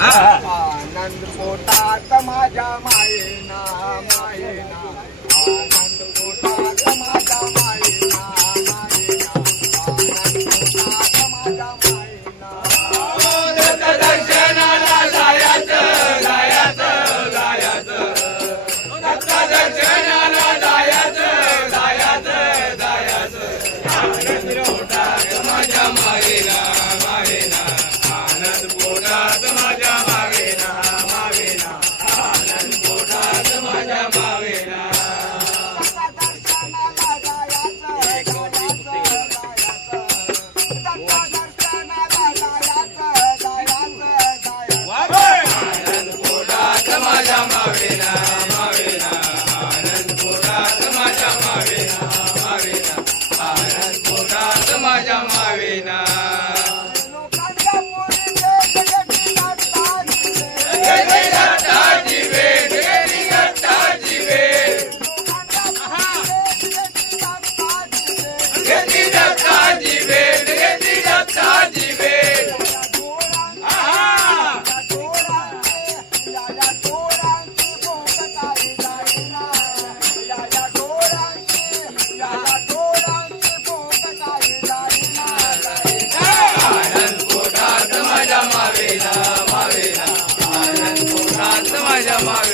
आनंद पोटात माझ्या मायेना मायेना.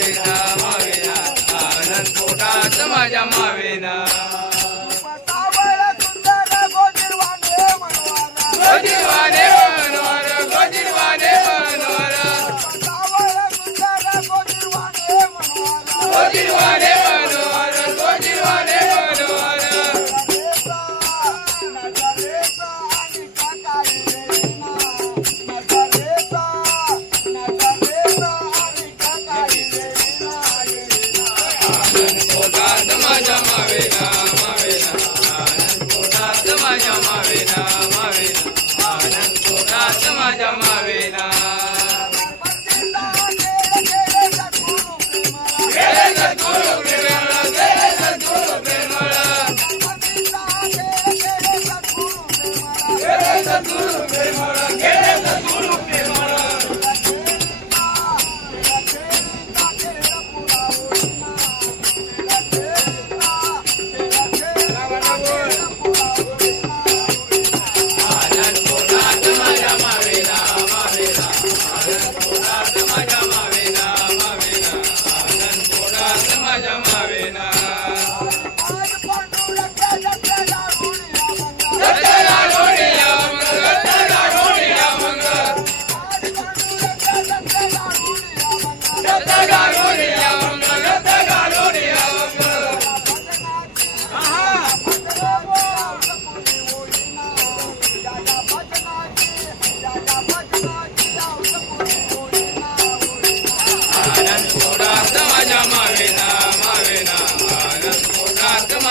मावेना मावेना माझ्या मावेना. गोजीरवाने मनोहर गोजीरवाने मनोहर गोजीरवाने माझ्या मावेना मावेना आनंद माझ्या मावे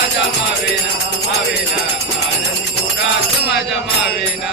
समाजमावेना आवेना आनंद पुरा समाजमावेना